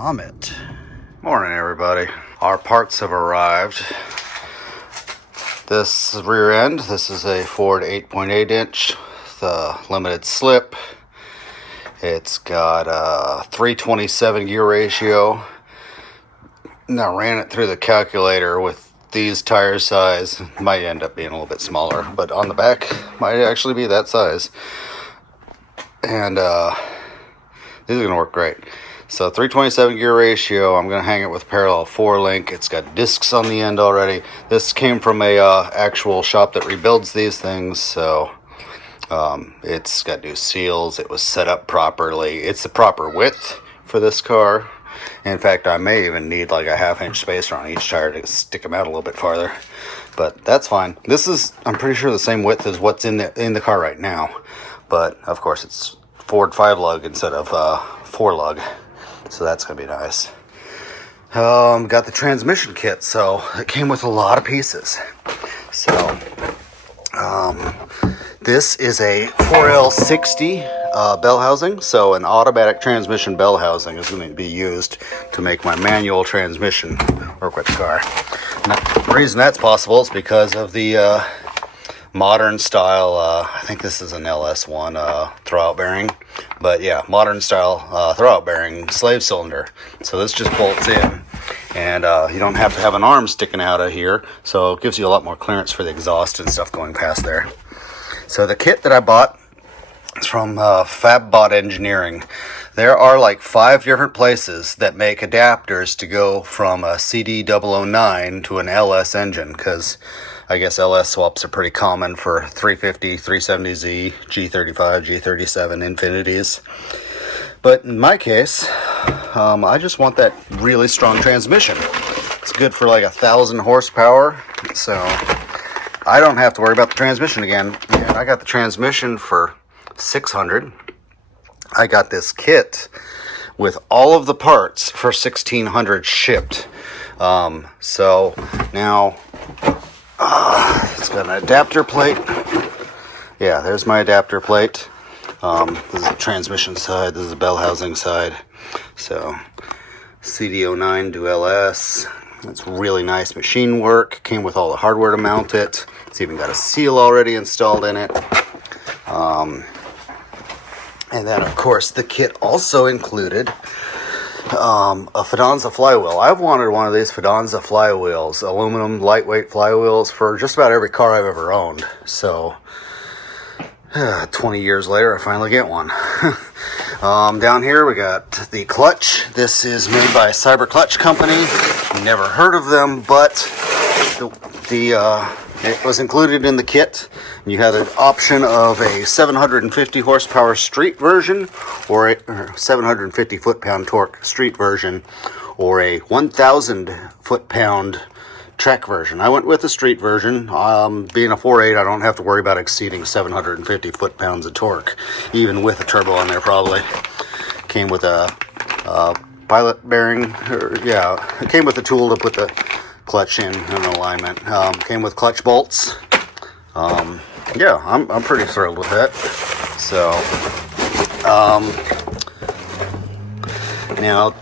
Comet. Morning, everybody. Our parts have arrived. This rear end, this is a Ford 8.8 inch, the limited slip. It's got a 327 gear ratio. Now ran it through the calculator with these tire size. Might end up being a little bit smaller, but on the back might actually be that size. And this is gonna work great. So 327 gear ratio. I'm gonna hang it with parallel 4-link. It's got discs on the end already. This came from a actual shop that rebuilds these things, so it's got new seals. It was set up properly. It's the proper width for this car. In fact, I may even need like a 1/2 inch spacer on each tire to stick them out a little bit farther, but that's fine. This is, I'm pretty sure, the same width as what's in the car right now, but of course it's Ford 5-lug instead of 4-lug, so that's gonna be nice. Got the transmission kit, so it came with a lot of pieces. So this is a 4L60 bell housing, so an automatic transmission bell housing is going to be used to make my manual transmission work with the car. Now, the reason that's possible is because of the modern style, I think this is an LS1 throwout bearing, but yeah, modern style throwout bearing slave cylinder. So this just bolts in, and you don't have to have an arm sticking out of here, so it gives you a lot more clearance for the exhaust and stuff going past there. So the kit that I bought is from FabBot Engineering. There are like 5 different places that make adapters to go from a CD009 to an LS engine, because I guess LS swaps are pretty common for 350, 370Z, G35, G37 Infinities. But in my case, I just want that really strong transmission. It's good for like 1,000 horsepower, so I don't have to worry about the transmission again. And I got the transmission for $600. I got this kit with all of the parts for $1,600 shipped. So now it's got an adapter plate. Yeah, there's my adapter plate. This is the transmission side. This is the bell housing side. So CD09 to LS. It's really nice machine work. Came with all the hardware to mount it. It's even got a seal already installed in it. And then, of course, the kit also included a Fidanza flywheel. I've wanted one of these Fidanza flywheels, aluminum lightweight flywheels, for just about every car I've ever owned. So 20 years later, I finally get one. Down here we got the clutch. This is made by Cyber Clutch Company. Never heard of them, but it was included in the kit. You had an option of a 750 horsepower street version, or a 750 foot-pound torque street version, or a 1,000 foot-pound track version. I went with the street version. Being a 4.8, I don't have to worry about exceeding 750 foot-pounds of torque, even with a turbo on there probably. Came with a pilot bearing, it came with a tool to put the clutch in and alignment. Came with clutch bolts. Yeah, I'm pretty thrilled with that. So, now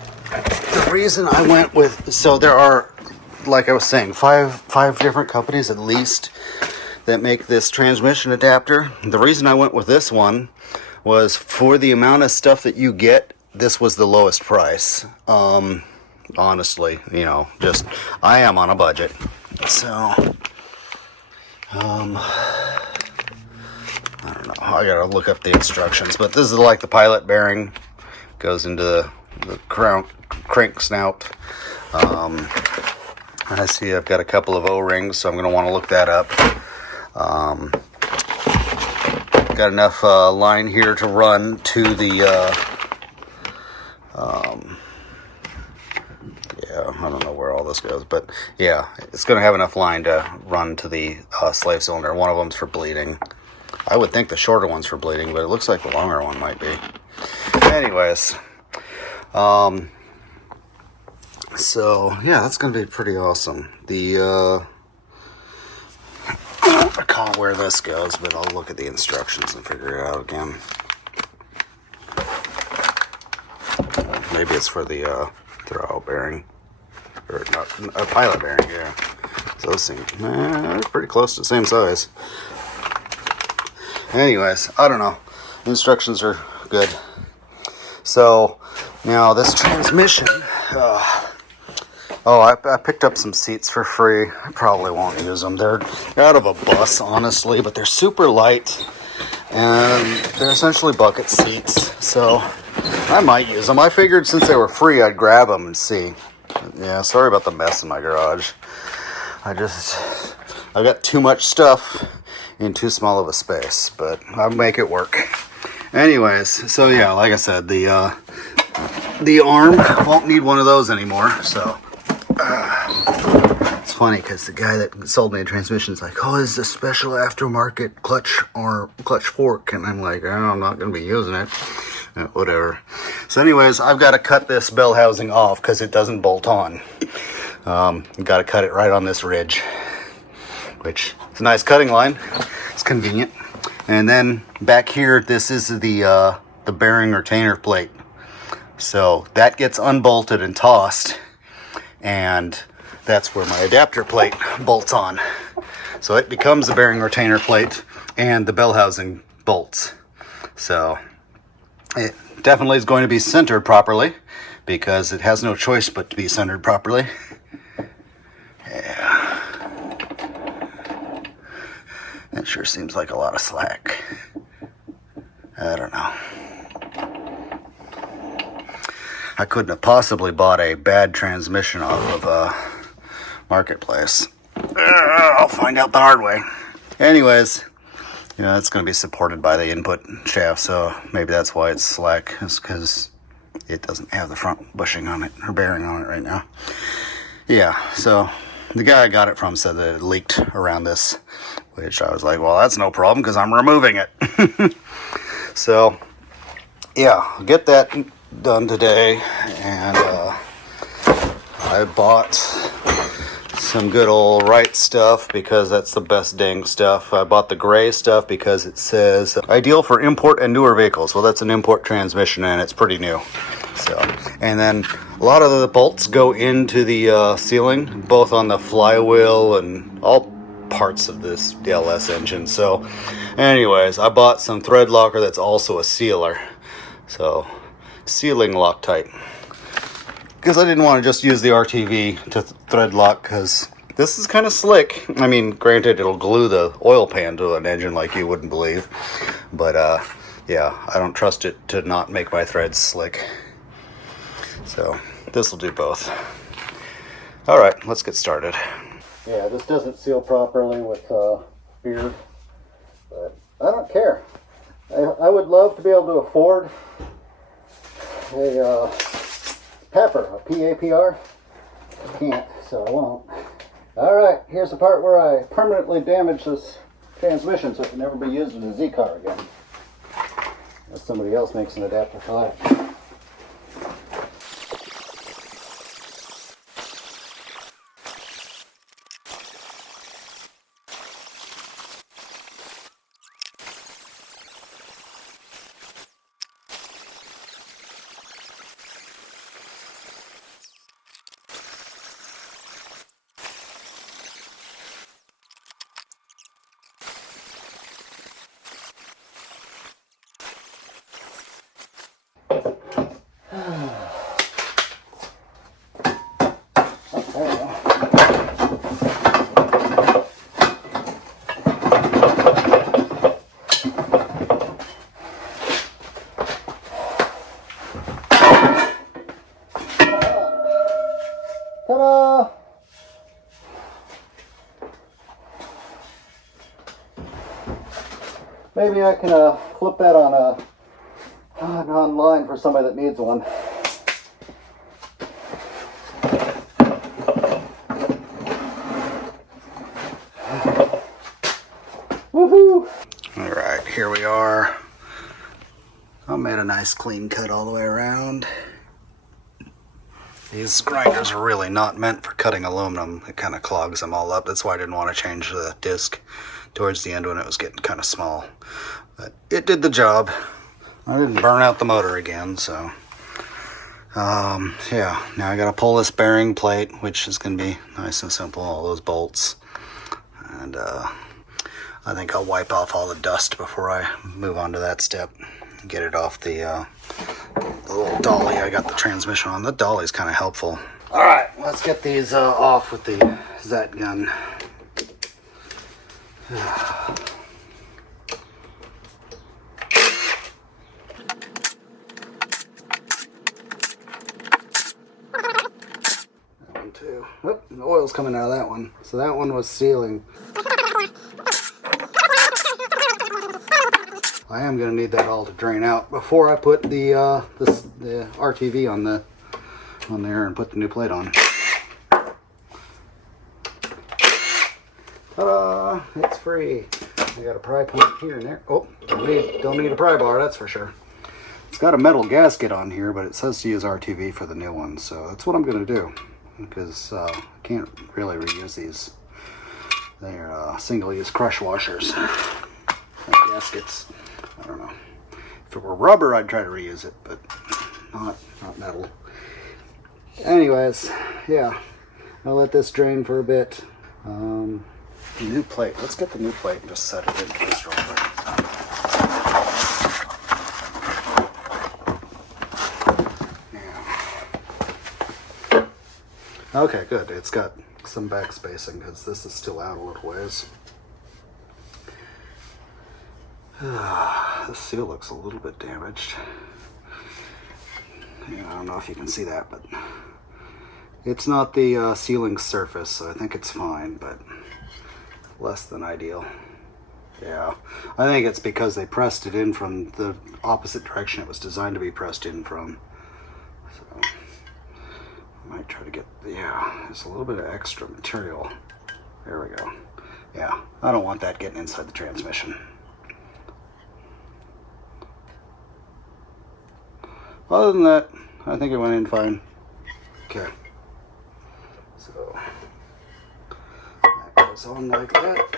the reason I went with, so there are, like I was saying, five different companies at least that make this transmission adapter. The reason I went with this one was for the amount of stuff that you get. This was the lowest price. Honestly, you know, just I am on a budget, so I don't know. I gotta look up the instructions, but this is like the pilot bearing, goes into the crank snout. I see I've got a couple of O-rings, so I'm gonna want to look that up. Got enough line here to run to the I don't know where all this goes, but yeah, it's going to have enough line to run to the slave cylinder. One of them's for bleeding. I would think the shorter one's for bleeding, but it looks like the longer one might be. Anyways, so yeah, that's going to be pretty awesome. I don't know where this goes, but I'll look at the instructions and figure it out again. Maybe it's for the throw bearing, or not, a pilot bearing, yeah. So those seem pretty close to the same size. Anyways, I don't know. The instructions are good. So now this transmission, I picked up some seats for free. I probably won't use them. They're out of a bus, honestly, but they're super light, and they're essentially bucket seats, so I might use them. I figured since they were free, I'd grab them and see. Yeah, sorry about the mess in my garage. I've got too much stuff in too small of a space, but I'll make it work. Anyways, so yeah, like I said, the arm won't need one of those anymore, so it's funny because the guy that sold me the transmission is like, oh, this is a special aftermarket clutch or clutch fork, and I'm like, oh, I'm not going to be using it. Whatever. So anyways, I've got to cut this bell housing off because it doesn't bolt on. Got to cut it right on this ridge, which is a nice cutting line. It's convenient. And then back here, this is the bearing retainer plate. So that gets unbolted and tossed, and that's where my adapter plate bolts on. So it becomes the bearing retainer plate and the bell housing bolts. So it definitely is going to be centered properly because it has no choice but to be centered properly. Yeah. That sure seems like a lot of slack. I don't know. I couldn't have possibly bought a bad transmission off of Marketplace. I'll find out the hard way. Anyways, you know, it's going to be supported by the input shaft, so maybe that's why it's slack. It's because it doesn't have the front bushing on it, or bearing on it right now. Yeah, so the guy I got it from said that it leaked around this, which I was like, well, that's no problem because I'm removing it. So, yeah, I'll get that done today, and I bought some good old Wright stuff because that's the best dang stuff. I bought the gray stuff because it says ideal for import and newer vehicles. Well, that's an import transmission and it's pretty new. So, and then a lot of the bolts go into the ceiling, both on the flywheel and all parts of this LS engine. So anyways, I bought some thread locker that's also a sealer. So sealing Loctite, because I didn't want to just use the RTV to thread lock, because this is kind of slick. I mean, granted, it'll glue the oil pan to an engine like you wouldn't believe, but yeah, I don't trust it to not make my threads slick. So this will do both. All right, let's get started. Yeah, this doesn't seal properly with beer, but I don't care. I would love to be able to afford a PAPR, a P-A-P-R. I can't, so I won't. Alright, here's the part where I permanently damage this transmission so it can never be used in a Z car again. Unless somebody else makes an adapter for that. Ta-da! Maybe I can flip that on online for somebody that needs one. Woohoo! All right, here we are. I made a nice clean cut all the way around. These grinders are really not meant for cutting aluminum. It kind of clogs them all up. That's why I didn't want to change the disc towards the end when it was getting kind of small. But it did the job. I didn't burn out the motor again, so Yeah, now I gotta pull this bearing plate, which is gonna be nice and simple, all those bolts. And I think I'll wipe off all the dust before I move on to that step. Get it off the little dolly I got the transmission on. The dolly's kind of helpful. All right, let's get these off with the Zet gun. 1, 2. Whoop, the oil's coming out of that one. So that one was sealing. I am going to need that all to drain out before I put the RTV on there and put the new plate on. Ta-da! It's free. I got a pry point here and there. Oh, don't need a pry bar, that's for sure. It's got a metal gasket on here, but it says to use RTV for the new one, so that's what I'm going to do, because I can't really reuse these. They're single-use crush washers. Gaskets. I don't know. If it were rubber, I'd try to reuse it, but not metal. Anyways, yeah, I'll let this drain for a bit. New plate. Let's get the new plate and just set it in place real quick. Yeah. Okay, good. It's got some back spacing because this is still out a little ways. The seal looks a little bit damaged. Yeah, I don't know if you can see that, but it's not the sealing surface, so I think it's fine, but less than ideal. Yeah, I think it's because they pressed it in from the opposite direction it was designed to be pressed in from. So I might try to get, yeah, there's a little bit of extra material. There we go. Yeah, I don't want that getting inside the transmission. Other than that, I think it went in fine. Okay. So that goes on like that.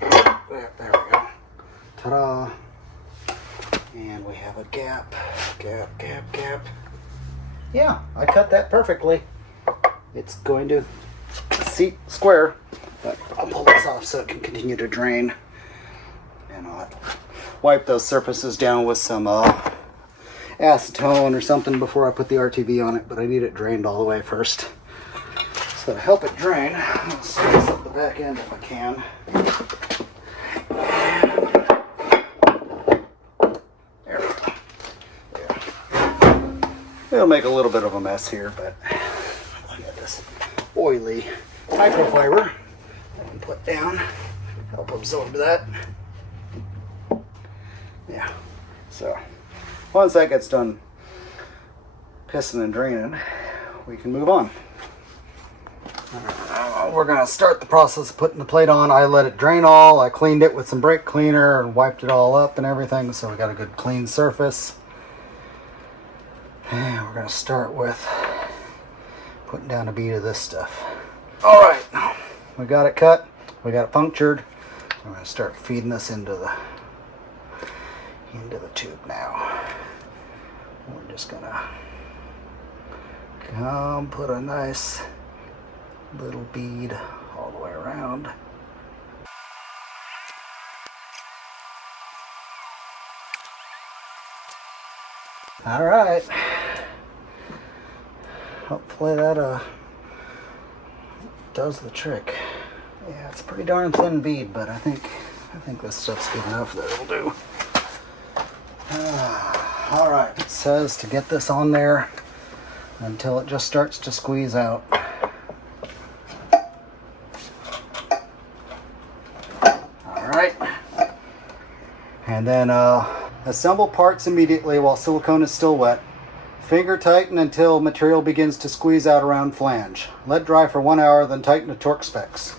There we go. Ta-da! And we have a gap. Gap. Yeah, I cut that perfectly. It's going to seat square, but I'll pull this off so it can continue to drain. And I'll have to wipe those surfaces down with some acetone or something before I put the RTV on it, but I need it drained all the way first. So to help it drain, I'll slice up the back end if I can. There we go. Yeah. It'll make a little bit of a mess here, but I got this oily microfiber I can put down, help absorb that. Yeah, so once that gets done pissing and draining, we can move on. We're going to start the process of putting the plate on. I let it drain all. I cleaned it with some brake cleaner and wiped it all up and everything, so we got a good clean surface. And we're going to start with putting down a bead of this stuff. All right, we got it cut. We got it punctured. I'm going to start feeding this into the tube now. We're just gonna come put a nice little bead all the way around. All right. Hopefully that does the trick. Yeah, it's a pretty darn thin bead, but I think this stuff's good enough that it'll do. All right, it says to get this on there until it just starts to squeeze out. All right, and then assemble parts immediately while silicone is still wet. Finger tighten until material begins to squeeze out around flange. Let dry for 1 hour, then tighten the torque specs.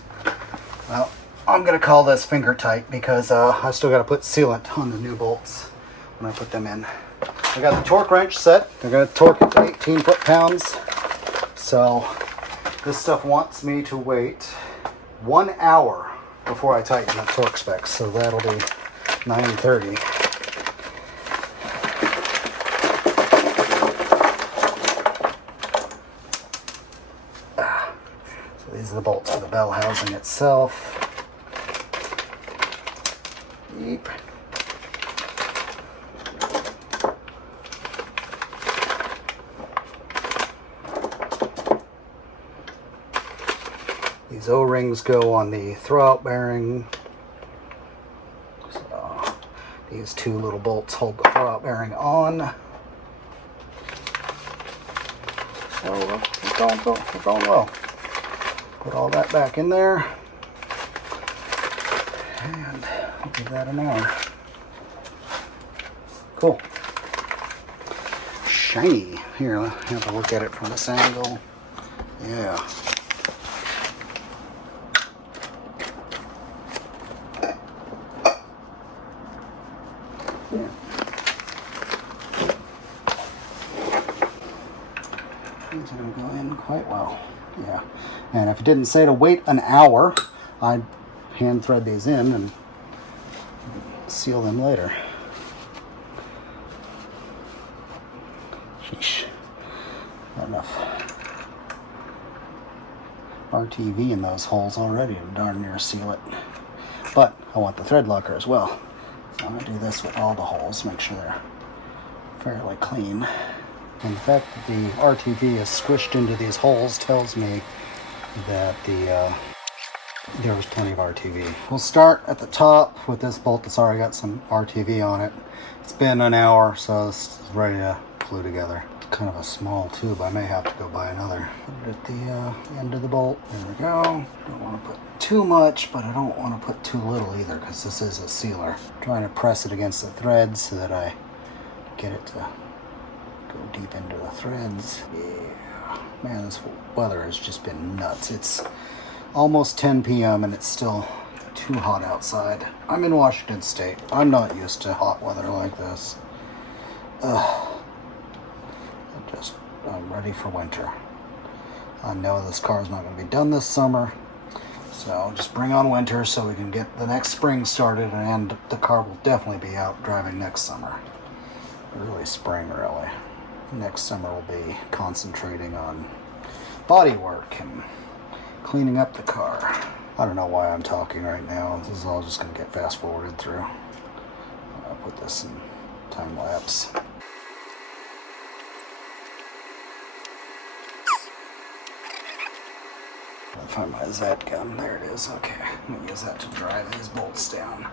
Well, I'm gonna call this finger tight because I still got to put sealant on the new bolts when I put them in. I got the torque wrench set. They're going to torque it to 18 foot-pounds. So this stuff wants me to wait 1 hour before I tighten the torque specs. So that'll be 9:30. the bell housing itself. Yep. These O-rings go on the throwout bearing. So these two little bolts hold the throwout bearing on. So we're going well. Put all that back in there. And I'll give that an hour. Cool. Shiny. Here, I'll have a look at it from this angle. Yeah. These are going to go in quite well. Yeah. And if it didn't say to wait an hour, I'd hand thread these in and seal them later. Sheesh. Not enough RTV in those holes already to darn near seal it. But I want the thread locker as well. So I'm going to do this with all the holes, make sure they're fairly clean. And the fact that the RTV is squished into these holes tells me that there was plenty of RTV. We'll start at the top with this bolt that's already got some RTV on it. It's been an hour, so it's ready to glue together. It's kind of a small tube. I may have to go buy another. Put it at the end of the bolt. There we go. Don't want to put too much, but I don't want to put too little either, because this is a sealer. I'm trying to press it against the threads so that I get it to go deep into the threads. Yeah. Man, this weather has just been nuts. It's almost 10 p.m. and it's still too hot outside. I'm in Washington State. I'm not used to hot weather like this. I'm ready for winter. I know this car is not going to be done this summer, so just bring on winter so we can get the next spring started, and the car will definitely be out driving next summer. Early spring, really. Next summer we'll be concentrating on body work and cleaning up the car. I don't know why I'm talking right now. This is all just going to get fast forwarded through. I'll put this in time lapse. I'll find my Z gun. There it is. Okay, I'm going to use that to drive these bolts down.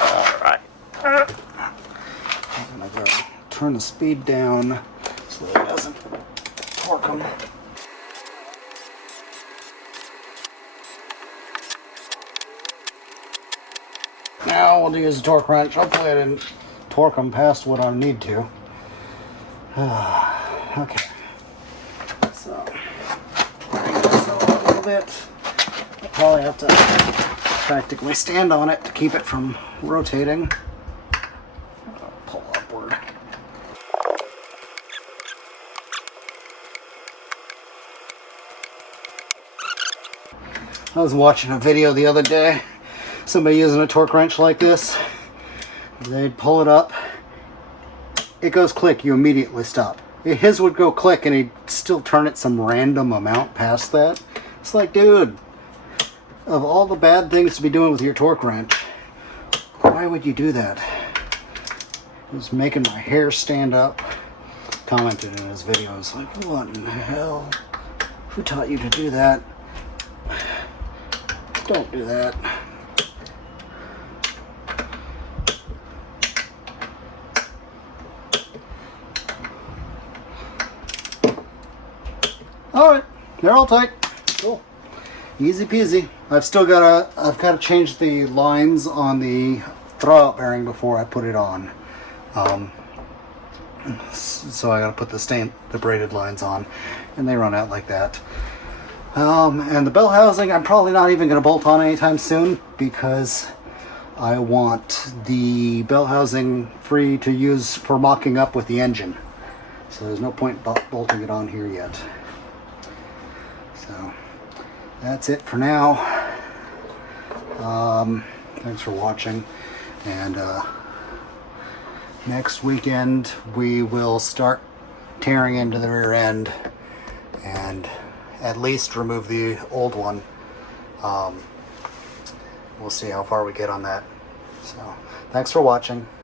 Alright. I'm going to go turn the speed down so that it doesn't torque them. Now we'll use a torque wrench. Hopefully I didn't torque them past what I need to. Okay. So, bring this up a little bit. I'll probably have to practically stand on it to keep it from rotating. I'll pull upward. I was watching a video the other day. Somebody using a torque wrench like this. They'd pull it up. It goes click, you immediately stop. His would go click and he'd still turn it some random amount past that. It's like, dude, of all the bad things to be doing with your torque wrench, why would you do that? It was making my hair stand up. Commented in his video, I was like, what in the hell? Who taught you to do that? Don't do that. Alright, they're all tight. Cool. Easy peasy. I've got to change the lines on the throwout bearing before I put it on. So I got to put the braided lines on, and they run out like that. And the bell housing, I'm probably not even going to bolt on anytime soon, because I want the bell housing free to use for mocking up with the engine. So there's no point bolting it on here yet. So that's it for now. Thanks for watching, and next weekend we will start tearing into the rear end and at least remove the old one. We'll see how far we get on that. So thanks for watching.